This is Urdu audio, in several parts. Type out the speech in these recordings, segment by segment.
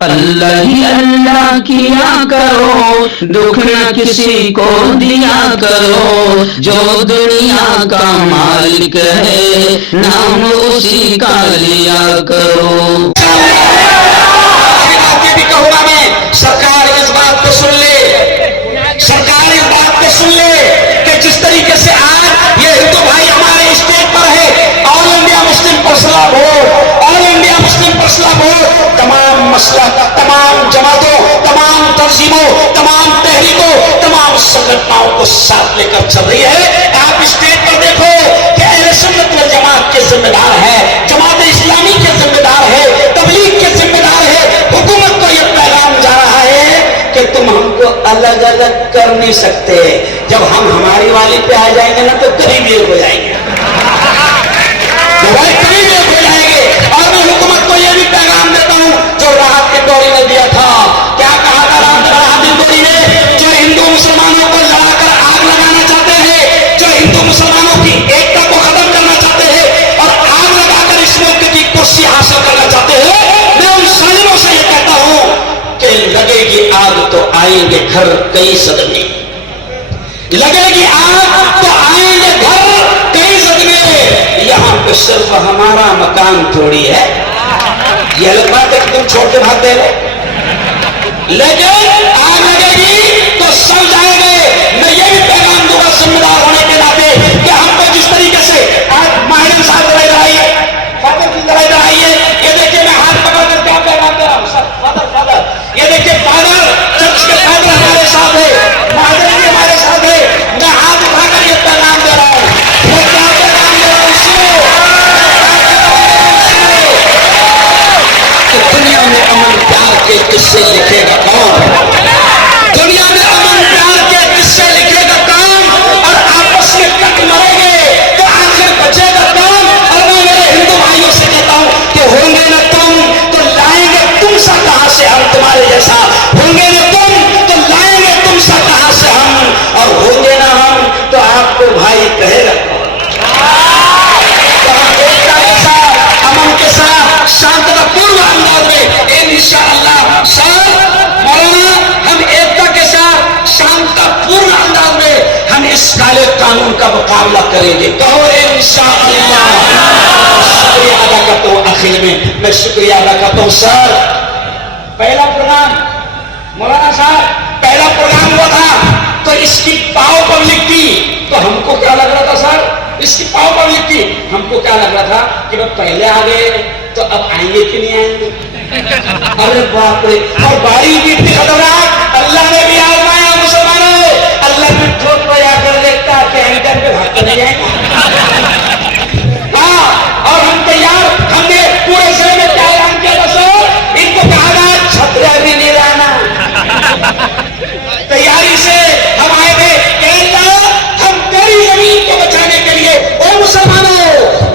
اللہ ہی اللہ کیا کرو، دکھ نہ کسی کو دیا کرو، جو دنیا کا مالک ہے نام اسی کا لیا کرو۔ بھی کہوں گا میں، سرکار اس بات کو سن لے، سرکار اس بات کو سن لے کہ جس طریقے سے آج یہ ہندو بھائی ہمارے اسٹیج پر ہے، آل انڈیا مسلم پرسنل بورڈ، آل انڈیا مسلم پرسنل بورڈ، تمام مسئلہ، تمام جماعتوں، تمام تنظیموں، تمام تحریکوں، تمام سنگھنوں کو ساتھ لے کر چل رہی ہے۔ آپ اسٹیج پر دیکھو کہ اہل سنت والجماعت کے ذمہ دار ہے، جماعت اسلامی کے ذمہ دار ہے، تبلیغ کے ذمہ دار ہے، حکومت کو یہ پیغام جا رہا ہے کہ تم ہم کو الگ الگ کر نہیں سکتے، جب ہم ہماری والی پہ آ جائیں گے نا تو قریب ایک ہو جائیں گے، قریب ایک ہو جائیں گے۔ اور میں حکومت کو یہ بھی پیغام دیتا ہوں جو راحت کے دور میں دیا تھا، کیا کہا تھا راحت کے دور نے؟ جو ہندو مسلمانوں کو لڑا کر آگ لگانا چاہتے ہیں، جو ہندو مسلمانوں کی ایکتا کو ختم کرنا چاہتے ہیں اور آگ لگا کر اس ملک کی کرسی حاصل کرنا چاہتے ہیں، میں ان ظالموں سے یہ کہتا ہوں کہ لگے گی آگ تو آئیں گے گھر کئی صدمے، لگے گی آگ تو آئیں گے گھر کئی صدمے، یہاں پہ صرف ہمارا مکان تھوڑی ہے، یہ الگ بات ہے کہ تم چھوڑ کے بھاگ دے رہے، لیکن آگ لگے گی تو سب جائیں گے۔ میں یہ بھی پیغام دوں گا ذمہ دار ہونے کے ناطے کہ ہم کو جس طریقے سے آج ماہرین صاحب ادھر آئیے، فادر جی ادھر آئیے، یہ دیکھیے میں ہاتھ پکڑ کر کیا پیغام دے رہا ہوں، فادر یہ دیکھیے فادر، چرچ کے فادر ہمارے ساتھ ہے، مہاجر جی ہمارے ساتھ ہے، میں ہاتھ اٹھا کر یہ پیغام دے رہا ہوں، میں کیا پیغام دے رہا ہوں سنو، کہ دنیا میں امن پیار کے قصے لکھے گا کون؟ دنیا میں امن پیار کے قصے لکھے گا کون؟ اور آپس میں کٹ مریں گے تو آخر بچے گا کون؟ اور میں میرے ہندو بھائیوں سے کہتا ہوں کہ ہوں گے نہ تم تو لائیں گے تم سا کہاں سے ہم تمہارے جیسا، ہوں گے نہ تم تو لائیں گے تم سا کہاں سے ہم، اور ہوں گے نہ ہم تو آپ کو بھائی کہے گا کون؟ امن کے ساتھ شانتتا پورن انداز میں انشاءاللہ مولانا ہم ایکتا کے ساتھ شانتتا پورن انداز میں ہم اس کالے قانون کا مقابلہ کریں گے، کہو انشاءاللہ۔ شکریہ ادا کرتا ہوں، آخر میں شکریہ ادا کرتا ہوں۔ سر پہلا پروگرام مولانا صاحب پہلا پروگرام ہوا تھا تو اس کی پاؤ پبلک تھی، تو ہم کو کیا لگ رہا تھا سر؟ اس کی پاؤ پبلک تھی، ہم کو کیا لگ رہا تھا کہ وہ پہلے آ گئے تو اب آئیں گے کہ نہیں آئیں گے؟ ارے باپ رے، اور باری بھی اتنی خطرناک، اللہ نے بھی آزمایا مسلمانوں، اللہ بھی ٹھوک پہ آ کر دیکھتا کہ اینکر پہ بھاگ کر نہیں جائیں گے۔ ہاں، اور ہم تیار، ہم نے پورے ضلع میں کیا اعلان کیا تھا سر؟ ان کو کہا گیا چھتریا بھی نہیں لانا، تیاری سے ہم آئے تھے کہ اللہ ہم تیری زمین کو بچانے کے لیے، او مسلمانوں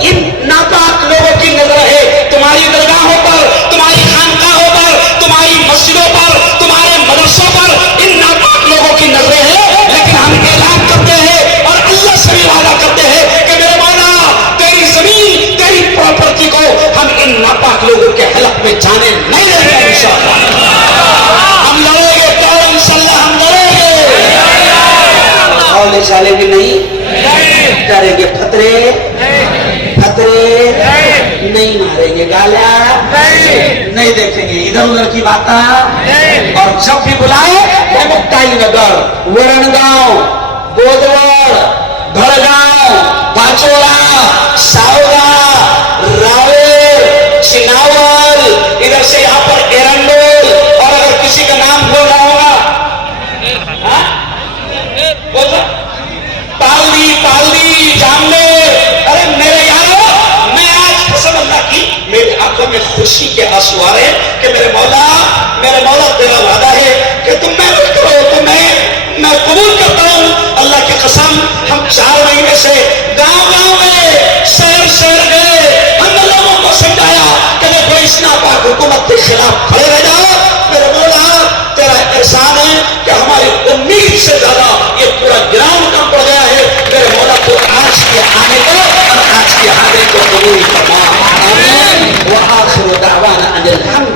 ان ناپاک لوگوں کی نظر ہے تمہاری درگاہوں پر، تمہاری خانقاہوں پر، تمہاری مسجدوں پر، تمہارے مدرسوں پر، ان ناپاک لوگوں کی نظریں ہیں، لیکن ہم اعلان کرتے ہیں اور اللہ سے بھی وعدہ کرتے ہیں کہ میرے مولا تیری زمین، تیری پراپرٹی کو ہم ان ناپاک لوگوں کے حلق میں جانے نہیں دیں گے انشاءاللہ۔ ہم لڑیں گے تو انشاءاللہ ہم لڑیں گے، اولے چالے بھی نہیں کریں گے، پھترے نہیں ماریں گے، گالیاں نہیں دیکھیں گے، ادھر ادھر کی باتیں، اور جب بھی بلائے مکتائی نگر، ورن گاؤں، بودوڑ، بھڑگاؤں، پاچوڑا، ساؤرا، راویر، چناور، ادھر سے یہاں پر ایرنڈول، اور اگر کسی کا نام بول رہا ہوگا پالدی، جامنے، ارے میرے یارو، میں آج قسم اللہ کی میری آنکھوں میں خوشی کے آنسو آ رہے ہیں کہ میرے مولا تیرا وعدہ ہے کہ تم محنت کرو تو میں قبول کرتا ہوں۔ اللہ کی قسم ہم 4 مہینے سے گاؤں میں شہر گئے،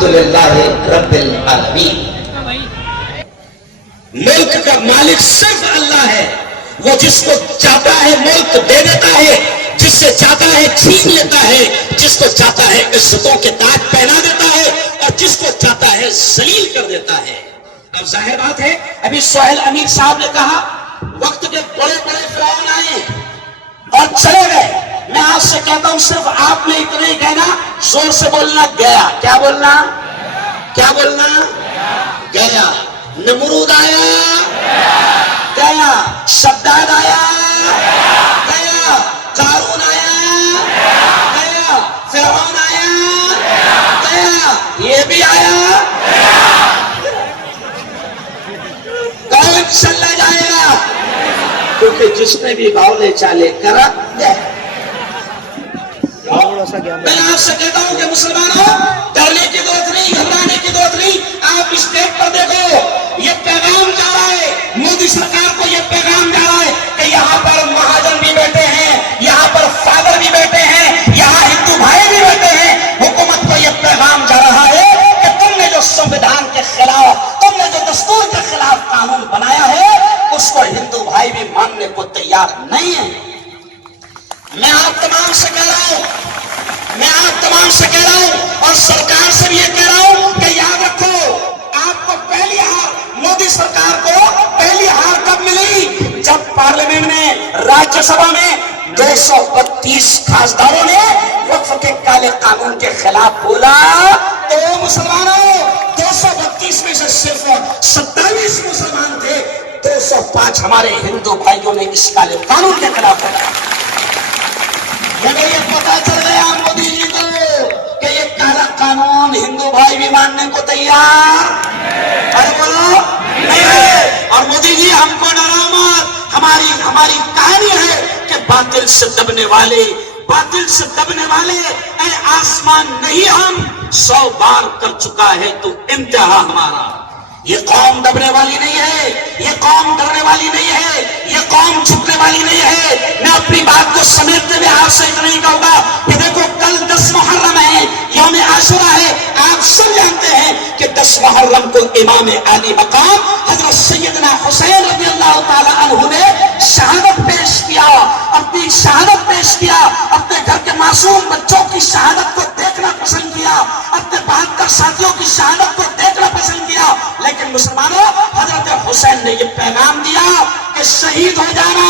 الحمدللہ رب العالمین۔ ملک کا مالک صرف اللہ ہے، وہ جس کو چاہتا ہے ملک دے دیتا ہے، جس سے چاہتا ہے چھین لیتا ہے، جس کو چاہتا ہے عزتوں کے تاج پہنا دیتا ہے، اور جس کو چاہتا ہے ذلیل کر دیتا ہے۔ اب ظاہر بات ہے، ابھی سہیل امیر صاحب نے کہا وقت کے بڑے بڑے فرعون آئے اور چلے گئے۔ میں آپ سے کہتا ہوں صرف آپ نے اتنا ہی کہنا، زور سے بولنا گیا۔ کیا بولنا؟ کیا بولنا؟ گیا۔ نمرود آیا، گیا۔ شداد آیا، گیا۔ قارون آیا، گیا۔ فرعون آیا، گیا۔ یہ بھی آیا، کون چلا جائے گا؟ کیونکہ جس نے بھی باولے چالے کرا دے۔ میں آپ سے کہتا ہوں کہ مسلمانوں، ڈرنے کی ضرورت نہیں، گھبرانے کی ضرورت نہیں۔ آپ اسٹیج پر دیکھو، یہ پیغام جا رہا ہے، مودی سرکار کو یہ پیغام جا رہا ہے کہ یہاں پر مہاجن بھی بیٹھے ہیں، یہاں پر فادر بھی بیٹھے ہیں، یہاں ہندو بھائی بھی بیٹھے ہیں۔ حکومت کو یہ پیغام جا رہا ہے کہ تم نے جو سنویدھان کے خلاف، تم نے جو دستور کے خلاف قانون بنایا ہے، اس کو ہندو بھائی بھی ماننے کو تیار نہیں ہے۔ میں آپ تمام سے کہہ رہا ہوں، میں آپ تمام سے کہہ رہا ہوں، اور سرکار سے بھی یہ کہہ رہا ہوں کہ یاد رکھو، آپ کو پہلی ہار، مودی سرکار کو پہلی ہار کب ملی؟ جب پارلیمنٹ میں، راجیہ سبھا میں 232 خاصداروں نے وقف کے کالے قانون کے خلاف بولا، تو مسلمانوں 232 میں سے صرف 27 مسلمان تھے، 205 ہمارے ہندو بھائیوں نے اس کالے قانون کے خلاف بولا۔ یہ پتا چل گیا مودی جی کو کہ یہ کالا قانون ہندو بھائی بھی ماننے کو تیار نہیں ہے۔ اور مودی جی ہم کو ڈراؤ مت، ہماری کہانی ہے کہ باطل سے دبنے والے، باطل سے دبنے والے، اے آسمان نہیں ہم 100 بار کر چکا ہے تو انتہا ہمارا۔ یہ قوم دبنے والی نہیں ہے، یہ قوم ڈرنے والی نہیں ہے، یہ قوم جھکنے والی نہیں ہے۔ میں اپنی بات کو سمیٹتے ہوئے آپ سے اتنا ہی کہوں گا کہ دیکھو کل 10 محرم ہے، یوم عاشورہ ہے۔ آپ سب جانتے ہیں کہ 10 محرم کو امام عالی مقام حضرت سیدنا حسین رضی اللہ تعالی عنہ نے شہادت پیش کیا، اپنی شہادت پیش کیا، اپنے گھر کے معصوم بچوں کی شہادت کو دیکھنا پسند کیا، اپنے 72 ساتھیوں کی شہادت کو دیکھنا پسند کیا۔ لیکن مسلمانوں، حضرت حسین نے یہ پیغام دیا کہ شہید ہو جانا،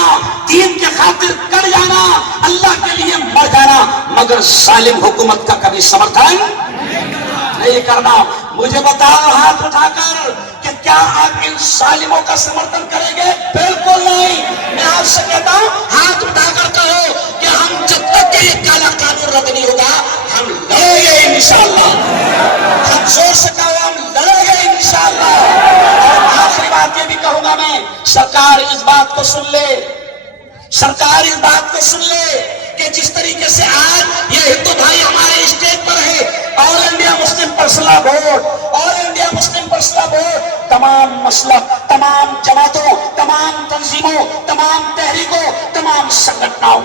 دین کے خاطر کر جانا، اللہ کے لیے مر جانا، مگر ظالم حکومت کا کبھی سمرتھن نہیں کرنا۔ مجھے بتاؤ ہاتھ اٹھا کر کہ کیا آپ ان ظالموں کا سمرتھن کریں گے؟ بالکل نہیں۔ میں آپ سے کہتا ہوں ہاتھ اٹھا کر کہو کہ ہم جب تک کہ یہ کالا قانون رد نہیں ہوگا ہم لڑیں گے انشاءاللہ۔ ہم زور سے کہو ہم لڑیں گے انشاءاللہ۔ اور آخری بات یہ بھی کہوں گا میں، سرکار اس بات کو سن لے، سرکار اس بات کو سن لے کہ جس طریقے سے آج یہ ہندو بھائی ہمارے اسٹیج پر ہے، آل انڈیا مسلم پرسنل بورڈ، آل انڈیا مسلم پرسنل بورڈ، تمام مسلک، تمام جماعتوں، تمام تنظیموں، تمام تحریکوں، تمام سنگھنوں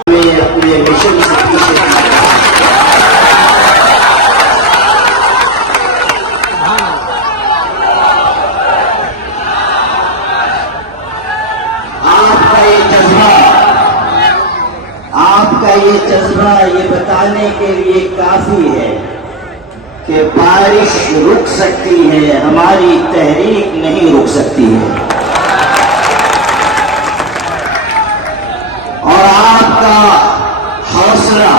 یہ جذبہ یہ بتانے کے لیے کافی ہے کہ بارش رک سکتی ہے، ہماری تحریک نہیں رک سکتی ہے۔ اور آپ کا حوصلہ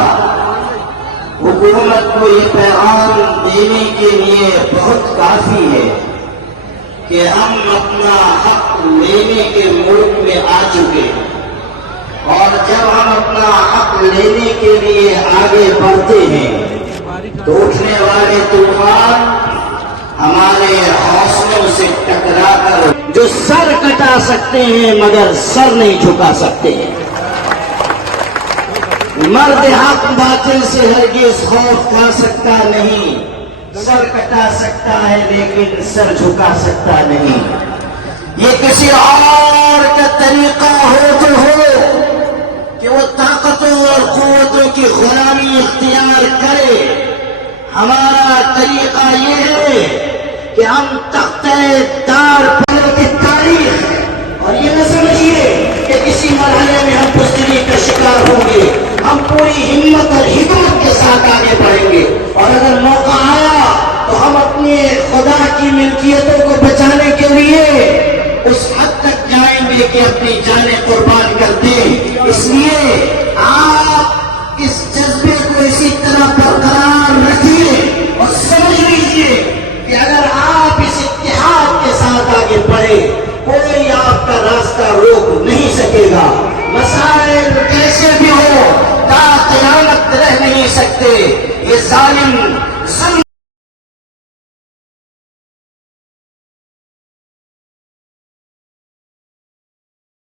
حکومت کو یہ پیغام دینے کے لیے بہت کافی ہے کہ ہم اپنا حق لینے کے ملک میں آ چکے ہیں، اور جب ہم اپنا حق لینے کے لیے آگے بڑھتے ہیں تو اٹھنے والے طوفان ہمارے حوصلوں سے ٹکرا کر جو سر کٹا سکتے ہیں مگر سر نہیں جھکا سکتے ہیں۔ مرد حق باطل سے ہرگز خوف کھا سکتا نہیں، سر کٹا سکتا ہے لیکن سر جھکا سکتا نہیں۔ یہ کسی اور کا طریقہ ہو تو ہو کہ وہ طاقتوں اور قوتوں کی غلامی اختیار کرے، ہمارا طریقہ یہ ہے کہ ہم تختہ دار پر کی تاریخ، اور یہ نہ سمجھیے کہ کسی مرحلے میں ہم بزدلی کا شکار ہوں گے، ہم پوری ہمت اور حکمت کے ساتھ آگے بڑھیں گے، اور اگر موقع آیا تو ہم اپنے خدا کی ملکیتوں کو بچانے کے لیے اس حد تک جائیں گے کہ اپنی جانیں قربان کر دیں۔ اس لیے آپ اس جذبے کو اسی طرح برقرار رکھیے اور سمجھ لیجیے کہ اگر آپ اس اتحاد کے ساتھ آگے بڑھے، کوئی آپ کا راستہ روک نہیں سکے گا۔ مسائل